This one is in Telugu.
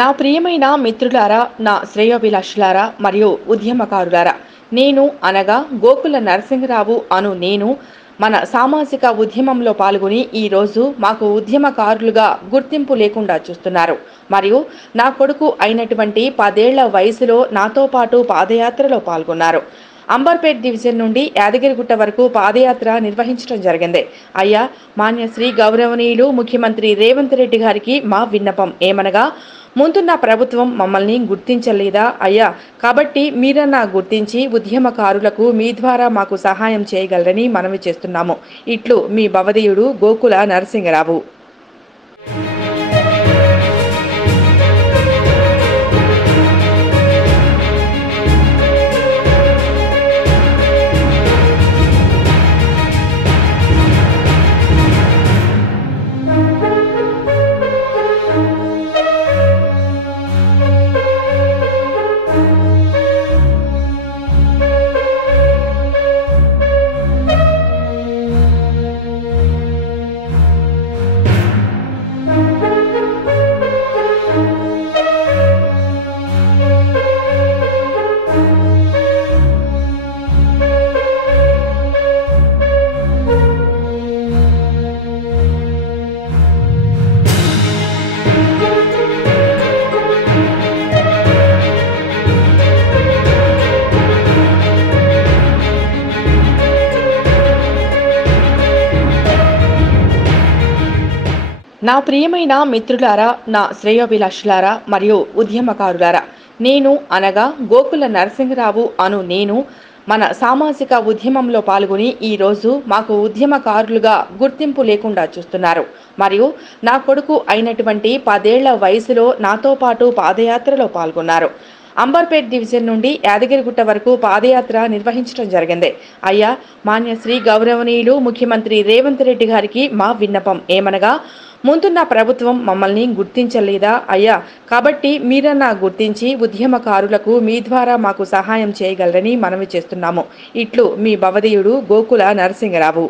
నా ప్రియమైన మిత్రులారా, నా శ్రేయోభిలాషులారా మరియు ఉద్యమకారులారా, నేను అనగా గోకుల నరసింహరావు అను నేను మన సామాజిక ఉద్యమంలో పాల్గొని ఈరోజు మాకు ఉద్యమకారులుగా గుర్తింపు లేకుండా చూస్తున్నారు. మరియు నా కొడుకు అయినటువంటి 10 ఏళ్ల వయసులో నాతో పాటు పాదయాత్రలో పాల్గొన్నారు. అంబర్పేట్ డివిజన్ నుండి యాదగిరిగుట్ట వరకు పాదయాత్ర నిర్వహించడం జరిగింది. అయ్యా, మాన్య శ్రీ గౌరవనీయులు ముఖ్యమంత్రి రేవంత్ రెడ్డి గారికి మా విన్నపం ఏమనగా, ముందున్న ప్రభుత్వం మమ్మల్ని గుర్తించలేదా అయ్యా, కాబట్టి మీరన్నా గుర్తించి ఉద్యమకారులకు మీ ద్వారా మాకు సహాయం చేయగలరని మనవి చేస్తున్నాము. ఇట్లు మీ భవదీయుడు గోకుల నరసింహరావు. నా ప్రియమైన మిత్రులారా, నా శ్రేయోభిలాషులారా మరియు ఉద్యమకారులారా, నేను అనగా గోకుల నరసింహరావు అను నేను మన సామాజిక ఉద్యమంలో పాల్గొని ఈరోజు మాకు ఉద్యమకారులుగా గుర్తింపు లేకుండా చూస్తున్నారు. మరియు నా కొడుకు అయినటువంటి 10 ఏళ్ల వయసులో నాతో పాటు పాదయాత్రలో పాల్గొన్నారు. అంబర్పేట్ డివిజన్ నుండి యాదగిరిగుట్ట వరకు పాదయాత్ర నిర్వహించడం జరిగింది. అయ్యా, మాన్య శ్రీ గౌరవనీయులు ముఖ్యమంత్రి రేవంత్ రెడ్డి గారికి మా విన్నపం ఏమనగా, ముందున్న ప్రభుత్వం మమ్మల్ని గుర్తించలేదా అయ్యా, కాబట్టి మీరన్నా గుర్తించి ఉద్యమకారులకు మీ ద్వారా మాకు సహాయం చేయగలరని మనవి చేస్తున్నాము. ఇట్లు మీ భవదీయుడు గోకుల నరసింహరావు.